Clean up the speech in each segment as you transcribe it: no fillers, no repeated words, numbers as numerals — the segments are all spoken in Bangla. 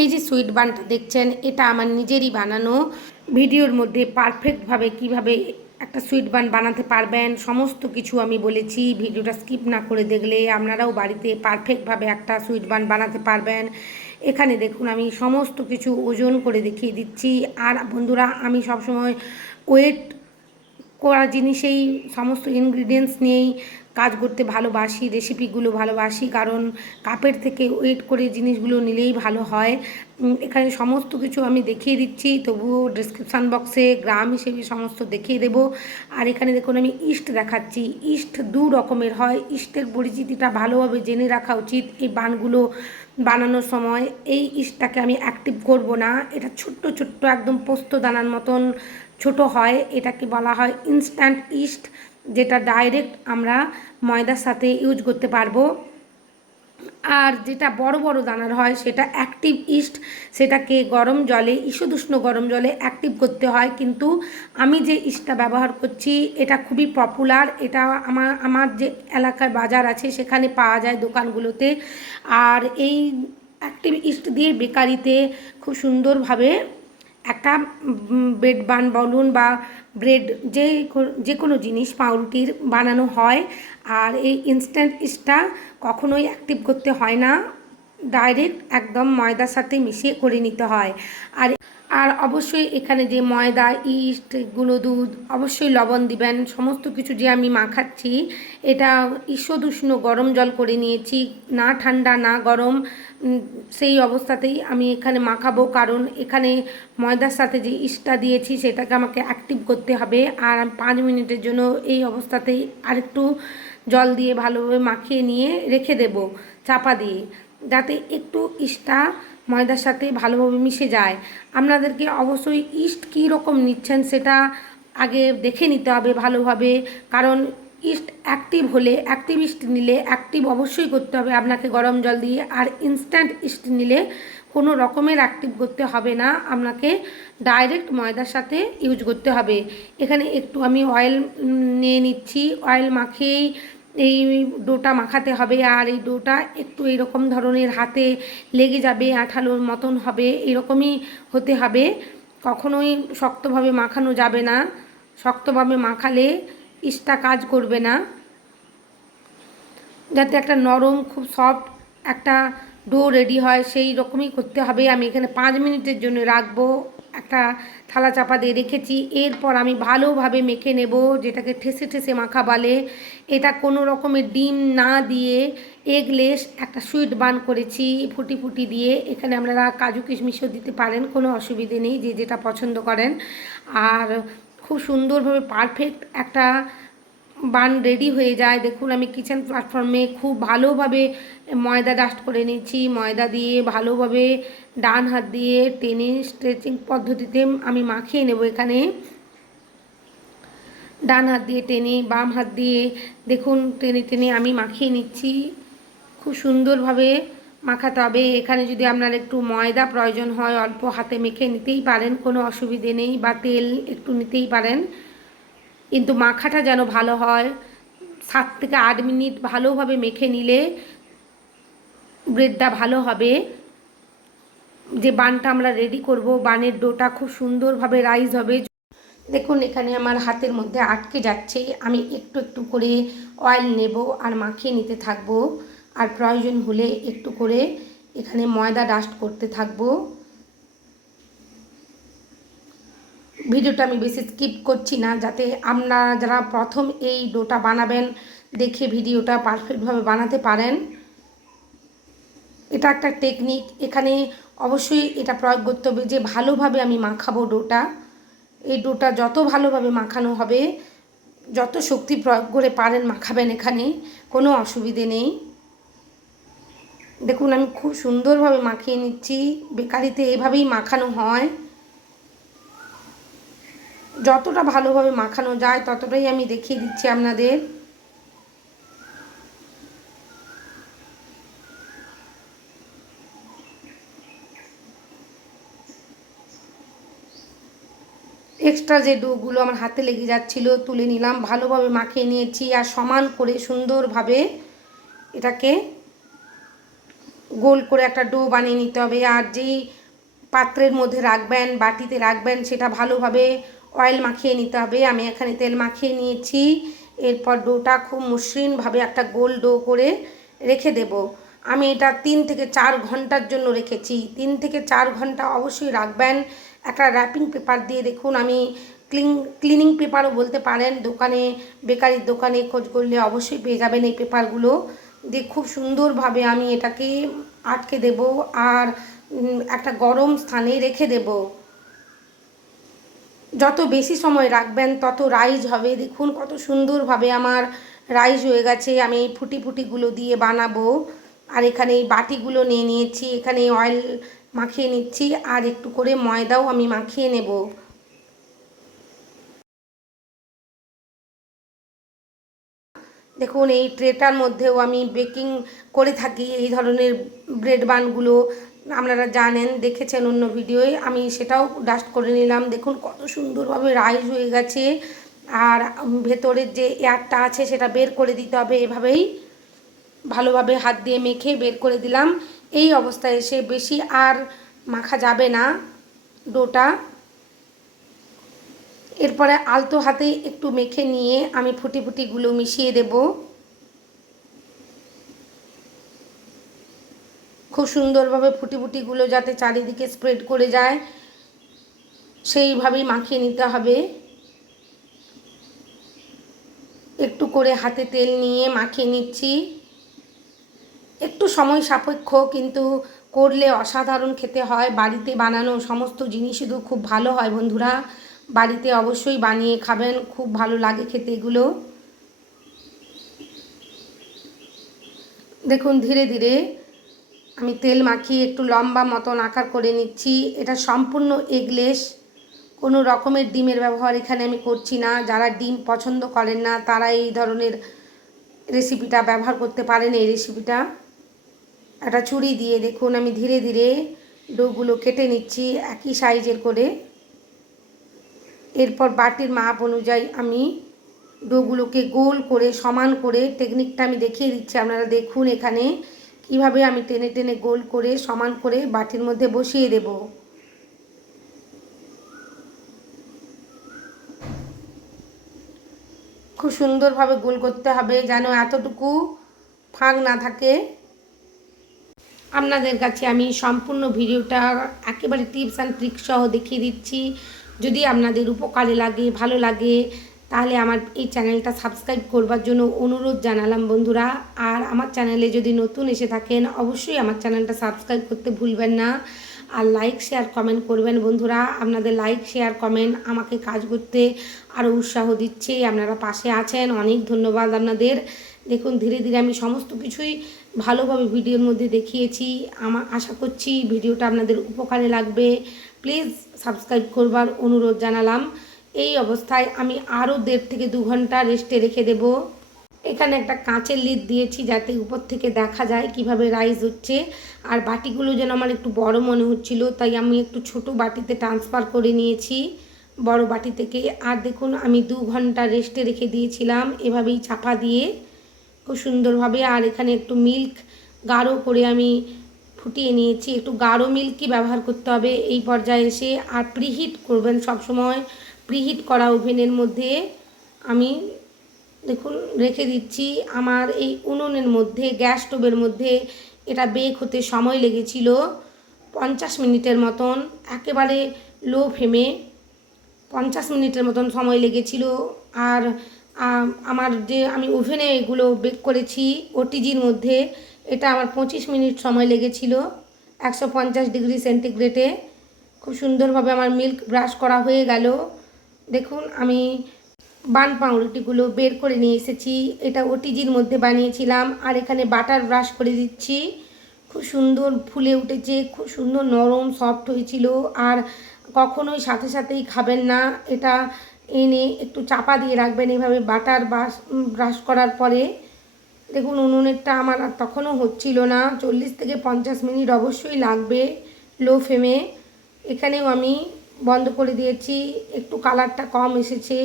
এই যে সুইট বানটা দেখছেন, এটা আমার নিজেরই বানানো। ভিডিওর মধ্যে পারফেক্টভাবে কিভাবে একটা সুইট বান বানাতে পারবেন সমস্ত কিছু আমি বলেছি। ভিডিওটা স্কিপ না করে দেখলে আপনারাও বাড়িতে পারফেক্টভাবে একটা সুইট বান বানাতে পারবেন। এখানে দেখুন আমি সমস্ত কিছু ওজন করে দেখিয়ে দিচ্ছি। আর বন্ধুরা, আমি সবসময় ওয়েট করা জিনিসেই, সমস্ত ইনগ্রিডিয়েন্টস নিয়েই কাজ করতে ভালোবাসি, রেসিপিগুলো ভালোবাসি, কারণ কাপের থেকে ওয়েট করে জিনিসগুলো নিলেই ভালো হয়। এখানে সমস্ত কিছু আমি দেখিয়ে দিচ্ছি, তবুও ডিসক্রিপশান বক্সে গ্রাম হিসেবে সমস্ত দেখিয়ে দেবো। আর এখানে দেখুন আমি ইস্ট দেখাচ্ছি। ইস্ট দু রকমের হয়, ইস্টের পরিচিতিটা ভালোভাবে জেনে রাখা উচিত এই বানগুলো বানানোর সময়। এই ইস্টটাকে আমি অ্যাক্টিভ করব না, এটা ছোট্ট ছোট্ট একদম পোস্ত দানার মতন ছোট হয়, এটাকে বলা হয় ইনস্ট্যান্ট ইস্ট, যেটা ডাইরেক্ট আমরা ময়দার সাথে ইউজ করতে পারবো। আর যেটা বড় বড় দানার হয় সেটা অ্যাক্টিভ ইস্ট, সেটাকে গরম জলে, ঈষদুষ্ণ গরম জলে অ্যাক্টিভ করতে হয়। কিন্তু আমি যে ইস্টটা ব্যবহার করছি এটা খুবই পপুলার, এটা আমার যে এলাকায় বাজার আছে সেখানে পাওয়া যায় দোকানগুলোতে। আর এই অ্যাক্টিভ ইস্ট দিয়ে বেকারিতে খুব সুন্দরভাবে একটা ব্রেড বান বলুন বা ব্রেড, যে কোনো জিনিস পাউরুটির বানানো হয়। আর এই ইনস্ট্যান্ট ইস্টটা কখনোই অ্যাক্টিভ করতে হয় না, ডাইরেক্ট একদম ময়দার সাথে মিশিয়ে করে নিতে হয়। আর আর অবশ্যই এখানে যে ময়দা, ইস্ট, গুঁড়ো দুধ, অবশ্যই লবণ দিবেন। সমস্ত কিছু যে আমি মাখাচ্ছি এটা ঈষদুষ্ণ গরম জল করে নিয়েছি, না ঠান্ডা না গরম, সেই অবস্থাতেই আমি এখানে মাখাবো, কারণ এখানে ময়দার সাথে যে ইস্টটা দিয়েছি সেটাকে আমাকে অ্যাক্টিভ করতে হবে। আর 5 মিনিটের জন্য এই অবস্থাতেই আরেকটু জল দিয়ে ভালোভাবে মাখিয়ে নিয়ে রেখে দেব চাপা দিয়ে, যাতে একটু ইস্টটা ময়দার সাথে ভালোভাবে মিশে যায়। আপনাদেরকে অবশ্যই ইস্ট কী রকম নিচ্ছেন সেটা আগে দেখে নিতে হবে ভালোভাবে, কারণ ইস্ট অ্যাক্টিভ হলে, অ্যাক্টিভ ইস্ট নিলে, অ্যাক্টিভ অবশ্যই করতে হবে আপনাকে গরম জল দিয়ে। আর ইনস্ট্যান্ট ইস্ট নিলে কোনো রকমের অ্যাক্টিভ করতে হবে না, আপনাকে ডাইরেক্ট ময়দার সাথে ইউজ করতে হবে। এখানে একটু আমি অয়েল নিয়ে নিচ্ছি, অয়েল মাখিয়েই এই ডোটা মাখাতে হবে। আর এই ডোটা একটু এরকম ধরনের হাতে লেগে যাবে, আঠালোর মতন হবে, এরকমই হতে হবে, কখনোই শক্তভাবে মাখানো যাবে না। শক্তভাবে মাখালে ইস্টটা কাজ করবে না। যাতে একটা নরম খুব সফট একটা ডো রেডি হয় সেই রকমই করতে হবে। আমি এখানে 5 মিনিটের জন্য রাখবো, একটা থালা চাপা দিয়ে রেখেছি। এরপর আমি ভালোভাবে মেখে নেব, যেটাকে ঠেসে ঠেসে মাখা বলে। এটা কোনো রকমের ডিম না দিয়ে এগলেস একটা সুইট বান করেছি ফুটি ফুটি দিয়ে। এখানে আপনারা কাজু কিশমিশও দিতে পারেন, কোনো অসুবিধে নেই, যে যেটা পছন্দ করেন। আর খুব সুন্দরভাবে পারফেক্ট একটা বান রেডি হয়ে যায়। দেখুন আমি কিচেন প্ল্যাটফর্মে খুব ভালোভাবে ময়দা ডাস্ট করে নিচ্ছি, ময়দা দিয়ে ভালোভাবে ডান হাত দিয়ে টেনে স্ট্রেচিং পদ্ধতিতে আমি মাখিয়ে নেব। এখানে ডান হাত দিয়ে টেনে, বাম হাত দিয়ে দেখুন টেনে টেনে আমি মাখিয়ে নিচ্ছি। খুব সুন্দরভাবে মাখাতে হবে। এখানে যদি আপনার একটু ময়দা প্রয়োজন হয় অল্প হাতে মেখে নিতেই পারেন, কোনো অসুবিধে নেই, বা তেল একটু নিতেই পারেন, কিন্তু মাখাটা যেন ভালো হয়। 7 থেকে 8 মিনিট ভালোভাবে মেখে নিলে ব্রেডটা ভালো হবে। যে বানটা আমরা রেডি করব, বানের ডোটা খুব সুন্দরভাবে রাইজ হবে। দেখুন এখানে আমার হাতের মধ্যে আটকে যাচ্ছে, আমি একটু একটু করে অয়েল নেব আর মাখিয়ে নিতে থাকবো। আর প্রয়োজন হলে একটু করে এখানে ময়দা ডাস্ট করতে থাকবো। ভিডিওটা আমি বেশি স্কিপ করছি না, যাতে আপনারা যারা প্রথম এই ডোটা বানাবেন দেখে ভিডিওটা পারফেক্টভাবে বানাতে পারেন। এটা একটা টেকনিক, এখানে অবশ্যই এটা প্রয়োগ করতে হবে যে ভালোভাবে আমি মাখাবো ডোটা। এই ডোটা যত ভালোভাবে মাখানো হবে, যত শক্তি প্রয়োগ করে পারেন মাখাবেন, এখানে কোনো অসুবিধে নেই। দেখুন আমি খুব সুন্দরভাবে মাখিয়ে নিচ্ছি, বেকারিতে এভাবেই মাখানো হয়। যতটা ভালোভাবে মাখানো যায় ততটাই আমি দেখিয়ে দিচ্ছি আপনাদের। এক্সট্রা যে ডোগুলো আমার হাতে লেগে যাচ্ছিলো তুলে নিলাম, ভালোভাবে মাখিয়ে নিয়েছি। আর সমান করে সুন্দরভাবে এটাকে গোল করে একটা ডো বানিয়ে নিতে হবে। আর যেই পাত্রের মধ্যে রাখবেন, বাটিতে রাখবেন, সেটা ভালোভাবে অয়েল মাখিয়ে নিতে হবে। আমি এখানে তেল মাখিয়ে নিয়েছি। এরপর ডোটা খুব মসৃণভাবে একটা গোল ডো করে রেখে দেব। আমি এটা 3 থেকে 4 ঘন্টার জন্য রেখেছি। 3 থেকে 4 ঘন্টা অবশ্যই রাখবেন একটা র্যাপিং পেপার দিয়ে। দেখুন আমি ক্লিনিং পেপারও বলতে পারেন, দোকানে বেকারির দোকানে খোঁজ করলে অবশ্যই পেয়ে যাবেন এই পেপারগুলো দিয়ে। খুব সুন্দরভাবে আমি এটাকে আটকে দেব আর একটা গরম স্থানে রেখে দেব। যত বেশি সময় রাখবেন তত রাইজ হবে। দেখুন কত সুন্দরভাবে আমার রাইজ হয়ে গেছে। আমি এই ফুটিগুলো দিয়ে বানাবো। আর এখানে এই বাটিগুলো নিয়ে নিয়েছি, এখানে অয়েল মাখিয়ে নিচ্ছি আর একটু করে ময়দাও আমি মাখিয়ে নেব। দেখুন এই ট্রেটার মধ্যেও আমি বেকিং করে থাকি এই ধরনের ব্রেড বানগুলো, আপনারা জানেন, দেখেছেন অন্য ভিডিওয়। আমি সেটাও ডাস্ট করে নিলাম। দেখুন কত সুন্দরভাবে রাইজ হয়ে গেছে। আর ভেতরের যে এয়ারটা আছে সেটা বের করে দিতে হবে। এভাবেই ভালোভাবে হাত দিয়ে মেখে বের করে দিলাম। এই অবস্থায় এসে বেশি আর মাখা যাবে না ডোটা। এরপরে আলতো হাতে একটু মেখে নিয়ে আমি ফুটিগুলো মিশিয়ে দেব। খুব সুন্দরভাবে ফুটিগুলো যাতে চারিদিকে স্প্রেড করে যায় সেইভাবেই মাখিয়ে নিতে হবে। একটু করে হাতে তেল নিয়ে মাখিয়ে নিচ্ছি। একটু সময় সাপেক্ষ, কিন্তু করলে অসাধারণ খেতে হয়। বাড়িতে বানানো সমস্ত জিনিস শুধু খুব ভালো হয় বন্ধুরা। বাড়িতে অবশ্যই বানিয়ে খাবেন, খুব ভালো লাগে খেতে এগুলো। দেখুন ধীরে ধীরে আমি তেল মাখিয়ে একটু লম্বা মতন আকার করে নিচ্ছি। এটা সম্পূর্ণ এগলেস, কোনো রকমের ডিমের ব্যবহার এখানে আমি করছি না। যারা ডিম পছন্দ করেন না তারা এই ধরনের রেসিপিটা ব্যবহার করতে পারেন। এই রেসিপিটা একটা ছুরি দিয়ে দেখুন আমি ধীরে ধীরে ডোগুলো কেটে নিচ্ছি একই সাইজের করে। এরপর বাটির মাপ অনুযায়ী আমি ডোগুলোকে গোল করে সমান করে, টেকনিকটা আমি দেখিয়ে দিচ্ছি, আপনারা দেখুন এখানে কিভাবে আমি টেনে টেনে গোল করে সমান করে বাটির মধ্যে বসিয়ে দেব। খুব সুন্দরভাবে গোল করতে হবে যেন এতটুকু ফাঁক না থাকে। আপনাদের কাছে আমি সম্পূর্ণ ভিডিওটা একেবারে টিপস অ্যান্ড ট্রিক্স সহ দেখিয়ে দিচ্ছি। যদি আপনাদের উপকারে লাগে, ভালো লাগে, তাহলে আমার এই চ্যানেলটা সাবস্ক্রাইব করবার জন্য অনুরোধ জানালাম বন্ধুরা। আর আমার চ্যানেলে যদি নতুন এসে থাকেন অবশ্যই আমার চ্যানেলটা সাবস্ক্রাইব করতে ভুলবেন না। আর লাইক শেয়ার কমেন্ট করবেন বন্ধুরা। আপনাদের লাইক শেয়ার কমেন্ট আমাকে কাজ করতে আরও উৎসাহ দিচ্ছে। আপনারা পাশে আছেন, অনেক ধন্যবাদ আপনাদের। দেখুন ধীরে ধীরে আমি সমস্ত কিছুই ভালোভাবে ভিডিওর মধ্যে দেখিয়েছি। আশা করছি ভিডিওটা আপনাদের উপকারে লাগবে। প্লিজ সাবস্ক্রাইব করবার অনুরোধ জানালাম। এই অবস্থায় আমি আরও 1.5 থেকে 2 ঘন্টা রেস্টে রেখে দেব। এখানে একটা কাঁচের লিড দিয়েছি যাতে উপর থেকে দেখা যায় কিভাবে রাইস হচ্ছে। আর বাটিগুলো যেন আমার একটু বড় মনে হচ্ছিল, তাই আমি একটু ছোট বাটিতে ট্রান্সফার করে নিয়েছি বড় বাটি থেকে। আর দেখুন আমি 2 ঘন্টা রেস্টে রেখে দিয়েছিলাম এভাবেই চাপা দিয়ে খুব সুন্দরভাবে। আর এখানে একটু মিল্ক গাঢ় করে আমি ফুটিয়ে নিয়েছি। একটু গাঢ় মিল্কই ব্যবহার করতে হবে এই পর্যায়ে এসে। আর প্রিহিট করবেন সবসময়। প্রিহিট করা ওভেনের মধ্যে আমি দেখুন রেখে দিচ্ছি। আমার এই উনুনের মধ্যে, গ্যাস স্টোভের মধ্যে এটা বেক হতে সময় লেগেছিল 50 মিনিটের মতন, একেবারে লো ফ্লেমে 50 মিনিটের মতন সময় লেগেছিল। আর আমার যে আমি ওভেনে এগুলো বেক করেছি ওটিজির মধ্যে, এটা আমার 25 মিনিট সময় লেগেছিল 150 ডিগ্রি সেন্টিগ্রেডে। খুব সুন্দরভাবে আমার মিল্ক ব্রাশ করা হয়ে গেল। দেখুন আমি বান পাউরুটিগুলো বের করে নিয়ে এসেছি। এটা ওটিজির মধ্যে বানিয়েছিলাম। আর এখানে বাটার ব্রাশ করে দিচ্ছি। খুব সুন্দর ফুলে উঠেছে, খুব সুন্দর নরম সফট হয়েছিল। আর কখনোই সাথে সাথেই খাবেন না, এটা এনে একটু চাপা দিয়ে রাখবেন এভাবে বাটার ব্রাশ করার পরে। দেখুন উনুনেরটা আমার আর তখনও হচ্ছিল না, 40 থেকে 50 মিনিট অবশ্যই লাগবে লো ফ্লেমে। এখানেও আমি বন্ধ করে দিয়েছি। একটু কালারটা কম এসেছে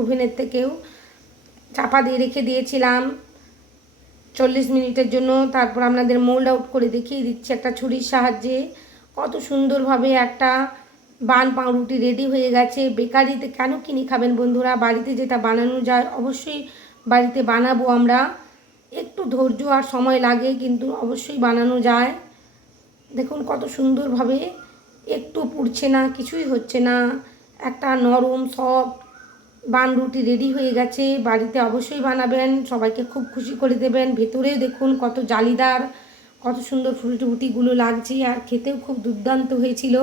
ওভেনের থেকেও, চাপা দিয়ে রেখে দিয়েছিলাম। 40 মিনিটের জন্য। তারপর আপনাদের মোল্ড আউট করে দেখিয়ে দিচ্ছি একটা ছুরির সাহায্যে। কত সুন্দরভাবে একটা বান পাউরুটি রেডি হয়ে গেছে। বেকারিতে কেন কিনে খাবেন বন্ধুরা, বাড়িতে যেটা বানানো যায় অবশ্যই বাড়িতে বানাবো আমরা। একটু ধৈর্য আর সময় লাগে, কিন্তু অবশ্যই বানানো যায়। দেখুন কত সুন্দরভাবে, একটু পুড়ছে না, কিছুই হচ্ছে না, একটা নরম সফট বান রুটি রেডি হয়ে গেছে। বাড়িতে অবশ্যই বানাবেন, সবাইকে খুব খুশি করে দেবেন। ভেতরে দেখুন কত জালিদার, কত সুন্দর রুটিগুলো লাগছে, আর খেতেও খুব দুর্দান্ত হয়েছিল।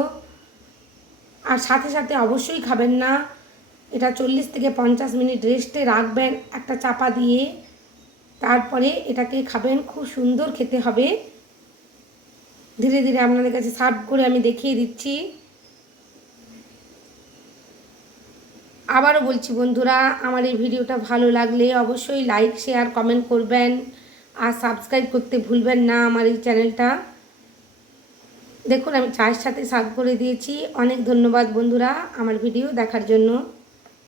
আর সাথে সাথে অবশ্যই খাবেন না, এটা 40 থেকে 50 মিনিট রেস্টে রাখবেন একটা চাপা দিয়ে, তারপরে এটাকে খাবেন। খুব সুন্দর খেতে হবে। ধীরে ধীরে আপনাদের কাছে সার্ভ করে আমি দেখিয়ে দিচ্ছি। আবারও বলছি বন্ধুরা, আমার এই ভিডিওটা ভালো লাগলে অবশ্যই লাইক শেয়ার কমেন্ট করবেন, আর সাবস্ক্রাইব করতে ভুলবেন না আমার এই চ্যানেলটা। দেখুন আমি চায়ের সাথে সার্ভ করে দিয়েছি। অনেক ধন্যবাদ বন্ধুরা আমার ভিডিও দেখার জন্য।